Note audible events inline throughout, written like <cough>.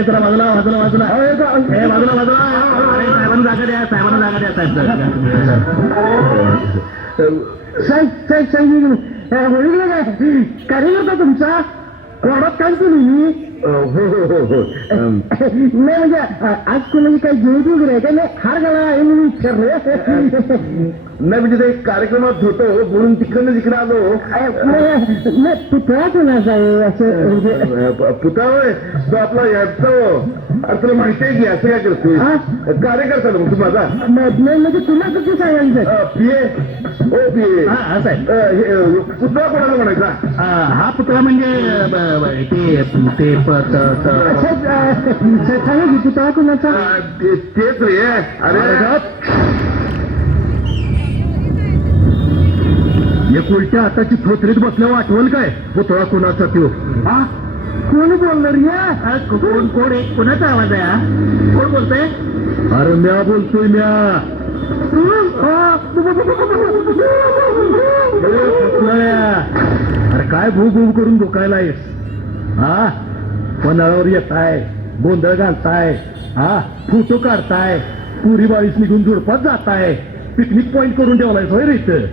ए, जरा बाजूला बाजूला बाजूला ए, बाजूला बाजूला साहेबांना जागा द्या साहेबांना जागा द्या साहेब साहेब साहेब साहेब कार्यकर्ता तुमचा वाढत काय केली मी हो हो हो हो अम, नाही म्हणजे अ, आज कोणाची काही जेवण वगैरे आहे का? नाही हार गाडा आहे म्हणून विचारलं नाही म्हणजे ते कार्यक्रमात होतो म्हणून तिकडनं तिकडे आलो. नाही नाही, पुतळा कोणाचा आहे? असं म्हणजे पुतळा होय. तो आपला याचा हो. अरे तुला माहिती आहे की असं काय करतोय? हा? कार्यकर्ता ना मग तू माझा. म- नाही म्हणजे कुणाचं ते सांगायचं पिये ओ पिये हा साहेब पुतळा कोणाला म्हणायचा? हा पुतळा म्हणजे ते ते प- त- त- साहेब पुतळा कोणाचा तेच रे अरे एक उलट्या आताची थोतरीत बसल्यावर आठवल काय पुतळा कोणाचा त्यो हा? कोण बोलणार या कोण कोण आहे कोणाचा आवाज आहे हा? कोण बोलतोय अरे म्या बोलतोय म्या ए, फसणाऱ्या. अरे काय भू भू करून डोकायलायस हा पन्हाळावर येताय गोंधळ घालताय हा फोटो काढताय पुरी बाळीस निघून झुडपात जाताय. पिकनिक पॉइंट करून ठेवलाय होय रे इथं.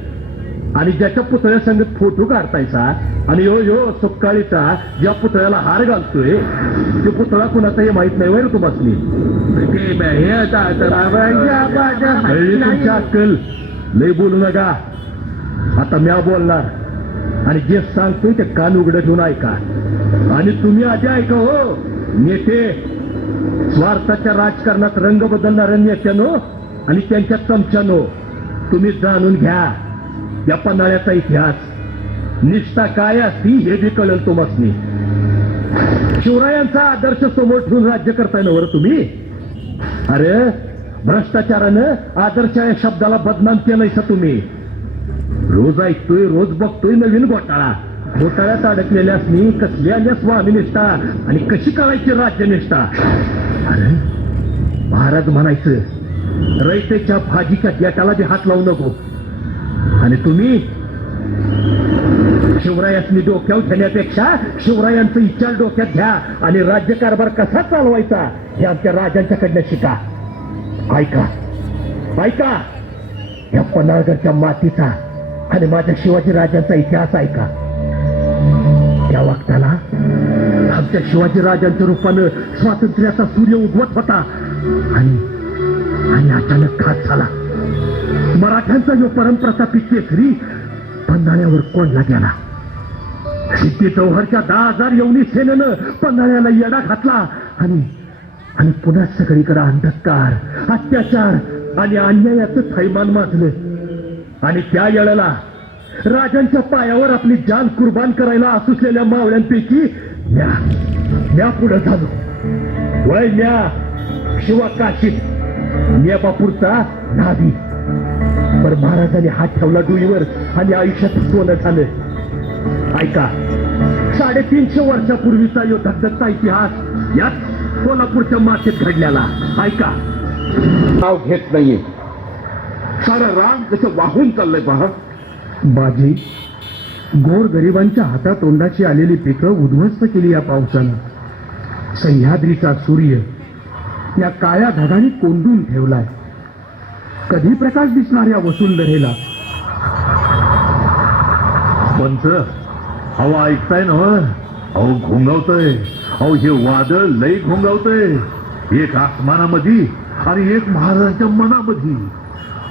आणि ज्याच्या पुतळ्या संगत फोटो काढतायचा आणि यो यो सकाळीचा ज्या पुतळ्याला हार घालतोय ते पुतळा कुणाचा हे माहीत नाही वय रे तुम्हाला तुमची अक्कल. लय बोलू नका. आता म्या बोलणार. आणि जे सांगतोय ते कान उघडं ठेवून ऐका. आणि तुम्ही आधी ऐका हो. नेते स्वार्थाच्या राजकारणात रंग बदलणाऱ्या नेत्यानो आणि त्यांच्या चमच्यानो तुम्ही जाणून घ्या. या पन्हाळ्याचा इतिहास. निष्ठा काय असती हे बी कळेल तुम्हाला शिवरायांचा आदर्श समोर ठेवून राज्य करताय ना बरं तुम्ही? अरे भ्रष्टाचारानं आदर्श या शब्दाला बदनाम केलंय तुम्ही. रोज ऐकतोय रोज बघतोय नवीन घोटाळा. घोटाळ्यात अडकलेल्यासनी कसली आल्या स्वामीनिष्ठा आणि कशी करायची राज्यनिष्ठा? अरे महाराज म्हणायचं रयतेच्या भाजीच्या त्याला बी हात लावू नको. आणि तुम्ही शिवरायांनी डोक्यावर घेण्यापेक्षा शिवरायांचं इच्छा डोक्यात घ्या आणि राज्यकारभार कसा चालवायचा हे आमच्या राजांच्याकडनं शिका. ऐका ऐका. या पन्हाळगडच्या मातीचा आणि माझ्या शिवाजी राजांचा इतिहास ऐका. त्या वाक्याला. आमच्या शिवाजी राजांच्या रूपानं स्वातंत्र्याचा सूर्य उगवत होता. आणि आणि अचानक खास झाला. मराठ्यांचा जो परमप्रतापी केसरी पन्हाळ्यावर कोणला गेला. सिद्धी चौहरच्या दहा हजार येऊनी सेनेनं पन्हाळ्याला येडा घातला. आणि आणि पुन्हा सगळीकडे अंधकार अत्याचार आणि अन्यायाचं थैमान माजलं. आणि त्या येळाला राजांच्या पायावर आपली जान कुर्बान करायला असुसलेल्या मावळ्यांपैकी म्या म्या पुढे झालो. वय म्या शिवा काशीत नेबापूरचा नादी पर महाराजांनी हात ठेवला डोईवर आणि आयुष्यात सोनं झालं. ऐका साडेतीनशे वर्षापूर्वीचा यो धगधगता इतिहास यात कोल्हापूरच्या मातीत घडल्याला ऐका. नाव घेत नाहीये. सारं राग कसं वाहून चाललंय पहा. बाजी गोर गरिबांच्या हातात तोंडाची आलेली पिकं उद्ध्वस्त केली या पावसानं. सह्याद्रीचा सूर्य या काळ्या धगाने कोंडून ठेवलाय. कधी प्रकाश दिसणार या वसुंधरेला? पंच अहो ऐकताय ना अहो घोंगावतय. अहो हे वादळ लई घोंगावतय. एक आसमानामध्ये आणि एक महाराजांच्या मनामध्ये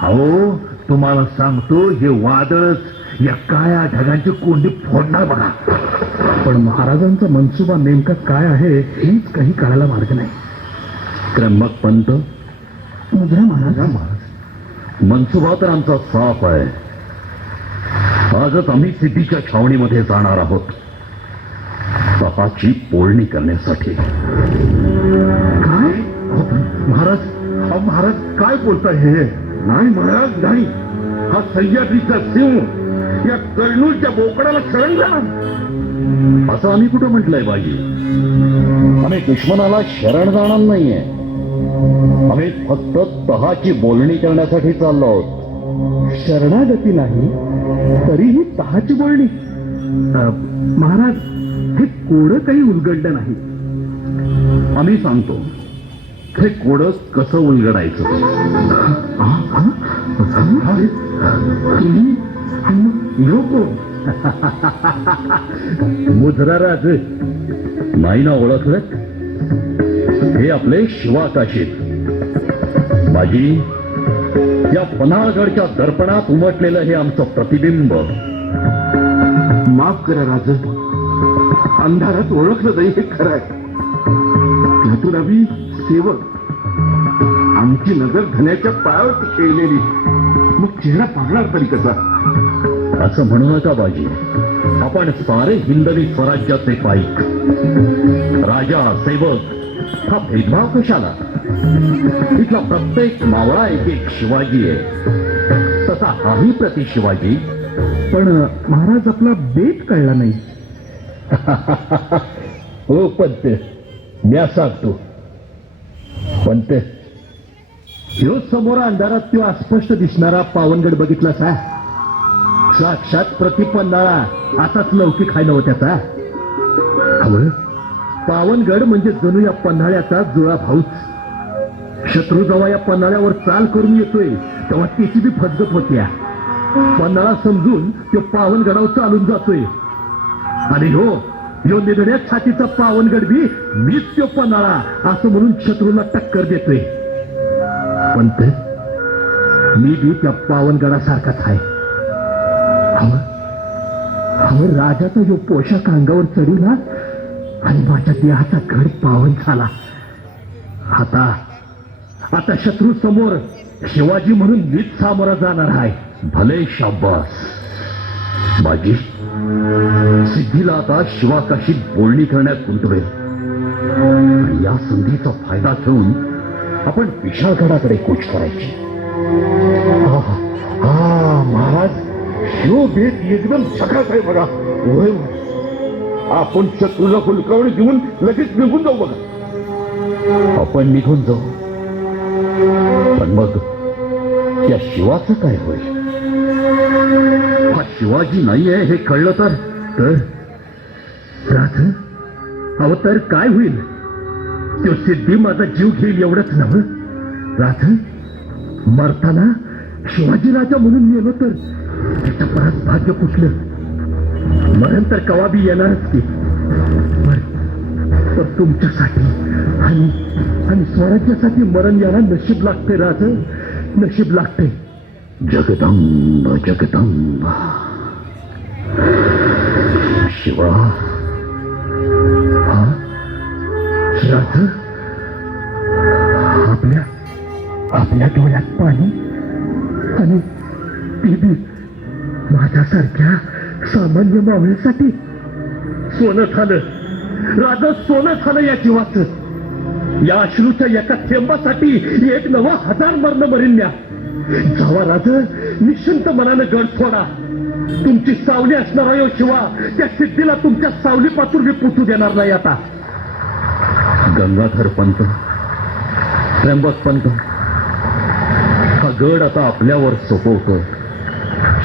अहो तुम्हाला सांगतो हे वादळच या काळ्या ढगांची कोंडी फोडणार बघा. पण महाराजांचा मनसुबा नेमका काय आहे हेच काही कळायला मार्ग नाही. त्र्यंबक पंत? मुद्रा महाराज. महाराज. मनसुबा तर आमचा साफ आहे. आजच आम्ही सिद्धीच्या छावणीमध्ये जाणार आहोत. तपाची पोळणी करण्यासाठी. काय? महाराज महाराज काय बोलताय हे? नाही महाराज नाही. हा सह्याद्रीचा सिंह या कर्नूलच्या बोकडाला शरण जाणार असं आम्ही कुठं म्हटलंय बाजी आम्ही दुश्मनाला शरण जाणार नाहीये आम्ही फक्त तहाची बोलणी करण्यासाठी चाललो आहोत शरणागती नाही तरीही तहाची बोलणी महाराज हे कोडं काही उलगडलं नाही आम्ही सांगतो हे कोडस कसं उलगडायचं मुजरा राज नाही ना ओळखलं? हे आपले शिवाकाशीत माझी या पन्हाळगडच्या दर्पणात उमटलेलं हे आमचं प्रतिबिंब. माफ करा राज. अंधारात ओळखलं जाई हे खरं आहे. त्यातून आम्ही सेवक. आमची नजर धन्याच्या पायावर खेळलेली मग चेहरा पाहणार तरी कसा असं म्हणू नका बाजी. आपण सारे हिंदवी स्वराज्याचे पाईक. राजा सेवक हा भेदभाव कशाला? इथला प्रत्येक मावळा एक एक शिवाजी आहे. तसा हाही प्रति शिवाजी. पण महाराज आपला बेट कळला नाही. <laughs> हो पंत म्या सांगतो. पंत ह्यो समोर अंधारात तो अस्पष्ट दिसणारा पावनगड बघितला सा साक्षात प्रतिपन्नाळा आताच लौकिक हाय नव त्याचा. पावनगड म्हणजे जणू या पन्हाळ्याचा जुळा भाऊच. शत्रू जेव्हा या पन्हाळ्यावर चाल करून येतोय तेव्हा त्याची बी फजगत होत्या. पन्हाळा समजून तो पावनगडावर चालून जातोय. आणि हो यो निधड्या छातीचा पावनगड बी मीच तो पन्हाळा असं म्हणून शत्रूला टक्कर देतोय. पण ते मी बी त्या पावनगडासारखाच आहे. अहो अहो राजाचा जो पोशाख अंगावर चढवला आणि माझ्या देहाचा घड पावन झाला. आता आता शत्रू समोर शिवाजी म्हणून मीच सामोरा जाणार आहे. भले शाब्बास बाजी सिद्धीला आता शिवाकाशी बोलणी करण्यात गुंतवेल. या संधीचा फायदा घेऊन आपण विशाळगडाकडे कूच करायची. हा महाराज शिव भेट एकदम सकाळच आहे बघा. होय आपण शत्रूला फुलकावणी घेऊन लगेच निघून जाऊ बघा. आपण निघून जाऊ. पण मग त्या शिवाचं काय होईल? हा शिवाजी नाहीये हे कळलं तर? तर? अहो तर काय होईल? तो सिद्धी माझा जीव घेईल एवढंच नव राज मरताना शिवाजी राजा म्हणून गेलो तर त्याच्या परत भाग्य कुठलं? मरण तर कवा बी येणारच की पण पण तुमच्यासाठी आणि आणि स्वराज्यासाठी मरण याला नशीब लागते राज नशीब लागते. जगदंब जगदंब. शिवा राधा आपल्या आपल्या डोळ्यात पाणी आणि बीबी माझ्यासारख्या सामान्य मावळ्यासाठी सोनं झालं. राधा सोनं झालं या जीवाच. या अश्रूच्या एका थेंबासाठी एक नवा हजार मरण मरीन जावा राज निश्चिंत मनानं गड सोडा तुमची सावली असणारा यो शिवा त्या सिद्धीला तुमच्या सावली पासून मी पुसू देणार नाही आता. गंगाधर पंत. त्र्यंबक पंत. हा गड आता आपल्यावर सोपवतो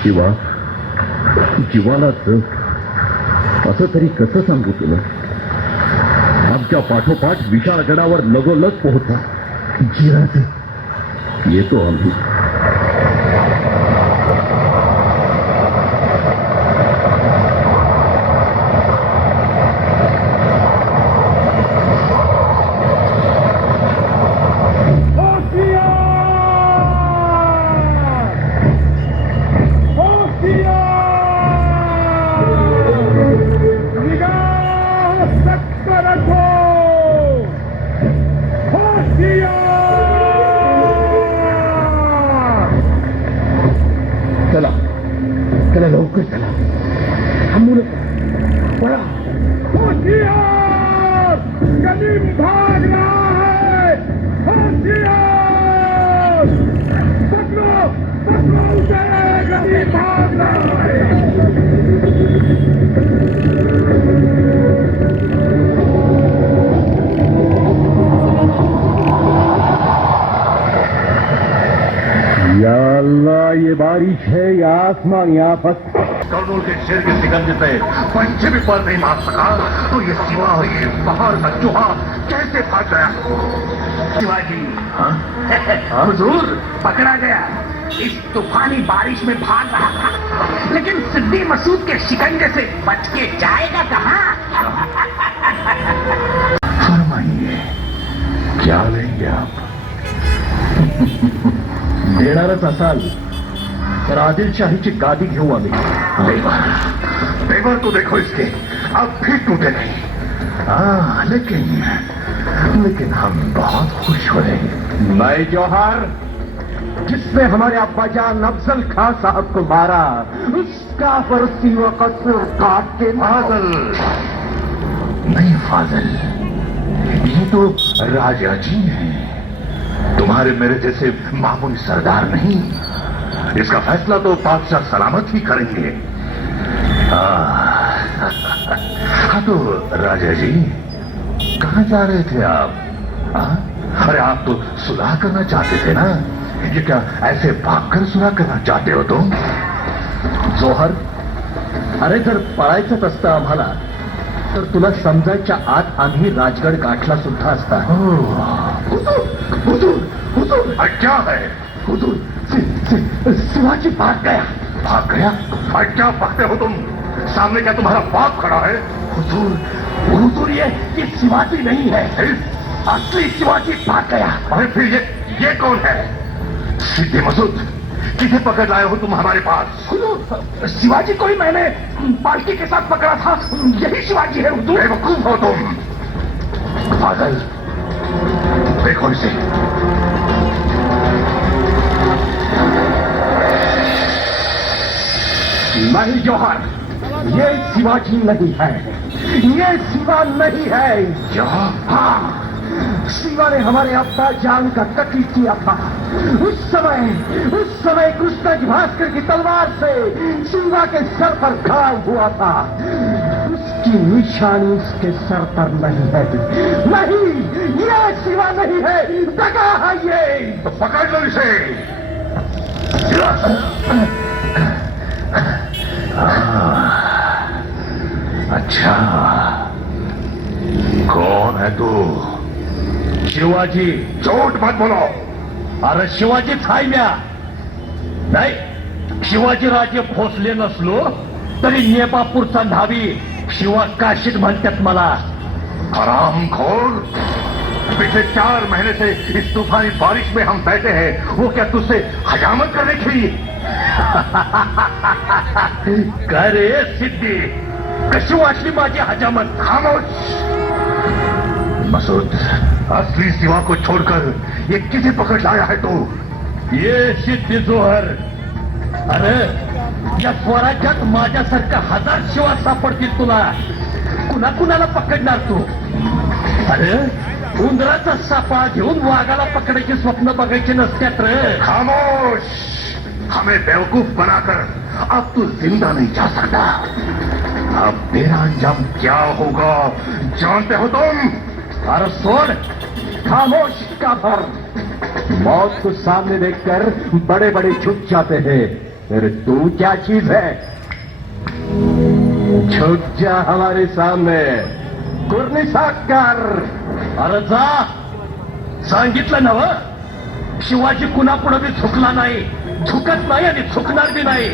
शिवा जीवाला जग असं तरी कसं सांगू तुला? आमच्या पाठोपाठ विशाळ गडावर लगोलग पोहोचा येतो आम्ही. लवकर चला थांबू नका पळा गनीम भाग रहा है। होशियार पकड़ो पकड़ो उसे। गनीम भाग रहा है। या अल्लाह, ये बारिश है, या आसमान या फस कर्नूल के शेर की सिकंजी से पंचे भी पर नहीं मार सका तो ये सिवा ये पहाड़ का चूहा कैसे भाग गया? शिवाजी हाँ? हुजूर पकड़ा गया। इस तूफानी बारिश में भाग रहा था। लेकिन सिद्दी मसूद के शिकंजे से बच के जाएगा कहाँ? फरमाइए क्या लेंगे आप? <laughs> देणारच असाल तर आदिलशाहीची गादी घेऊ आम्ही देवर तो देखो इसके। अब फिर टूटे नहीं। हाँ लेकिन लेकिन हम बहुत खुश हो रहे हैं। मैं जौहर जिसने हमारे अब्बाजान अफजल खान साहब को मारा उसका फरसी व कसूर काट के फाजल। नहीं फाजल। ये तो राजा जी हैं। तुम्हारे मेरे जैसे मामूली सरदार नहीं। इसका फैसला तो बादशाह सलामत ही करेंगे। हाँ <laughs> हाँ तो राजा जी कहाँ जा रहे थे आप? हाँ? अरे आप तो सुलह करना चाहते थे ना? ये क्या ऐसे भागकर सुलह करना चाहते हो तुम? जोहर अरे जर पळायचंच असतं आम्हाला तर तुला समजायच्या आत आम्ही राजगड गाठला सुद्धा असता. हुजूर हुजूर हुजूर अरे क्या है. हुजूर शिवाजी भाग गया। भाग गया? अरे क्या भागते हो तुम? सामने क्या तुम्हारा बाप खड़ा है? हुजूर हुजूर ये ये शिवाजी नहीं है। असली शिवाजी भाग गया। अरे फिर ये ये कौन है? सिद्धि मसूद किसे पकड़ लाए हो तुम हमारे पास? शिवाजी को ही मैंने पालकी के साथ पकड़ा था। यही शिवाजी है हुजूर। बेवकूफ हो तुम। पागल। देखो इसे। नहीं जौहर ये शिवाजी नहीं है। ये शिवा नहीं है। हाँ शिवा ने हमारे अब्बा जान का कत्ल किया था। उस समय उस समय कृष्णज भास्कर की तलवार से शिवा के सर पर घाव हुआ था। उसकी निशानी उसके सर पर नहीं है। नहीं ये शिवा नहीं है। दगा है ये। तो पकड़ लो इसे। अच्छा. कौन है तू? शिवाजी झूठ मत बोलो. अरे शिवाजी थाय म्या. नाही शिवाजी राजे भोसले नसलो तरी नेपापूरचा न्हावी शिवा काशीत म्हणतात मला. हरामखोर. पिछले चार महीने से इस तूफानी बारिश में हम बैठे हैं। वो क्या तुझसे हजामत करने के लिए? <laughs> काय सिद्धि। कशी माझी हजामत। खामोश। मसूद, असली सिवा को छोड़कर ये किसे पकड़ लाया है तू? ये सिद्धि जोहर। अरे या स्वराज्यात माझ्यासारखा हज़ार शिवा सापडतील तुला? कुणा कुणाला पकडणार तू? अरे उंदराचा सापळा घेऊन वाघाला पकडायची स्वप्न बघायची नसत्यात रे. खामोश. हमें बेवकूफ बनाकर अब तू जिंदा नहीं जा सकता. अब तेरा अंजाम क्या होगा? जानते हो तुम? अरे सोड खामोश का भर। मौत को सामने देखकर बड़े बड़े झुक जाते हैं। फिर तू क्या चीज है? झुक जा हमारे सामने। कुर्निसा कर। अरे जा सांगितलं नव शिवाजी कुणापुढे मी झुकला नाही. झुकत नाही आणि झुकणार बी नाही.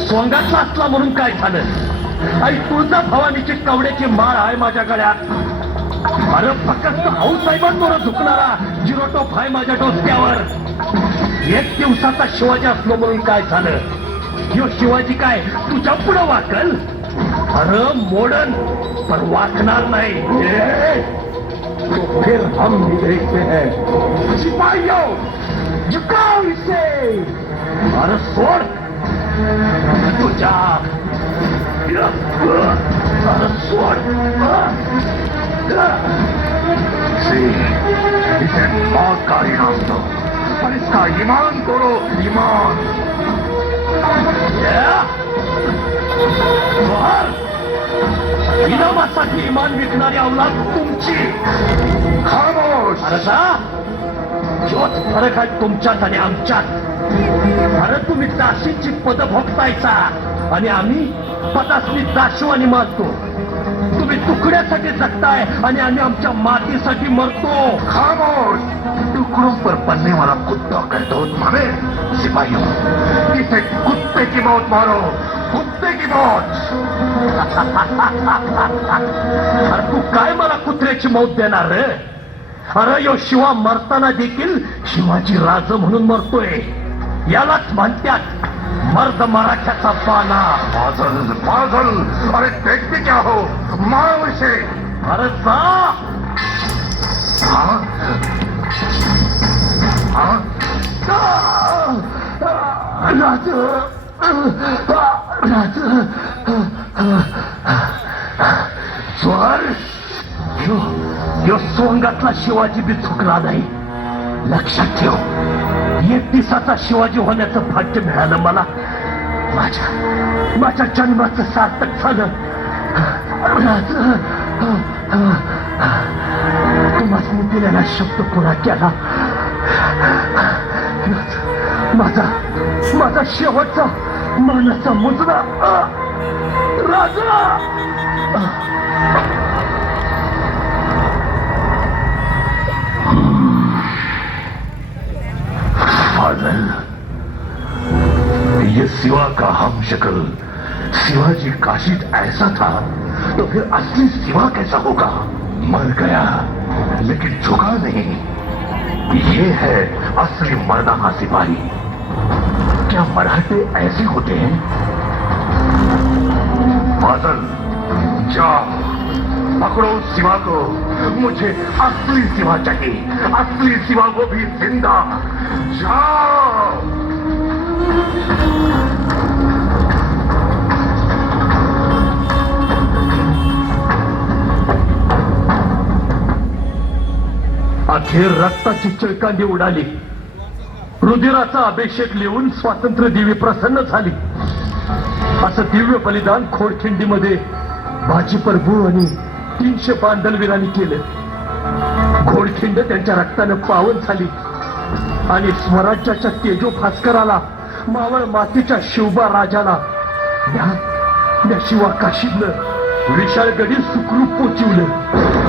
सोंगातला असला म्हणून काय झालं? आई तुळजा भवानीची कवड्याची माळ आहे माझ्या गळ्यात. अरे फक्त हाऊ आऊसाहेबांबरोबर झुकणारा जिरोटोप आहे माझ्या डोसक्यावर. एक दिवसाचा शिवाजी असलो म्हणून काय झालं? यो शिवाजी काय तुझ्या पुढं वाकल? अरे मोडन पण वाकणार नाही. ए! तो फिर हम भी देखते हैं। सिपाहियों झुकाओ इसे। अरे सोड तुझ्या अरे सोड सी इसे मौत का इनाम दो पर इसका ईमान तोड़ो ईमान। इनामासाठी इमान विकणारी अवलाद तुमची. खामोश. अरे जा. फरक आहे तुमच्यात आणि आमच्यात. अरे तुम्ही दाशीची पद भोगतायचा. आणि आम्ही पदासनी दाशवानी मानतो. तुम्ही तुकड्यासाठी जगताय आणि आम्ही आमच्या मातीसाठी मरतो. खामोश. टुकड़ों पर पन्ने वाला कुत्ता का दूध मारे सिपाहियों इसे कुत्ते की मौत मारो. कुत्ते की मौत. <laughs> अरे तू काय मला कुत्र्याची मौत देणार रे? अरे यो शिवा मरताना देखील शिवाजी राज म्हणून मरतोय. यालाच म्हणतात मर्द मराठ्याचा पाना पागल पागल. अरे देखते क्या हो? मारो इसे. अरे जा? राज राज. स्वर. यो यो सोंगातला शिवाजी बी चुकला नाही. लक्षात ठेव. एक दिवसाचा शिवाजी होण्याचं भाग्य मिळालं मला. माझ्या माझ्या जन्माचं सार्थक झालं. राज तुम्हाला दिलेला शब्द पुरा केला. माझा माझा शेवटचा मानाचा मुजरा. राजा! पागल ये सिवा का हम शक्ल शिवाजी काशिद ऐसा था तो फिर असली सिवा कैसा होगा? मर गया, लेकिन झुका नहीं। ये है असली मर्दाना सिपाही। क्या मराठे ऐसे होते हैं? बादल, जाओ, पकड़ो सिवा को। मुझे असली सिवा चाहिए। असली सिवा वो भी जिंदा। जाओ। अखेर रक्ताची चिळकांडी उडाली। रुधिराचा अभिषेक लिहून स्वातंत्र्य देवी प्रसन्न झाली। असं दिव्य बलिदान खोडखिंडीमध्ये भाजी प्रभू आणि तीनशे बांधलवीरांनी केलं. घोडखिंड त्यांच्या रक्तानं पावन झाली. आणि स्वराज्याच्या तेजो भास्कराला मावळ मातीच्या शिवबा राजाला या शिवा काशीनं विशाळगडी सुखरूप पोचिवलं.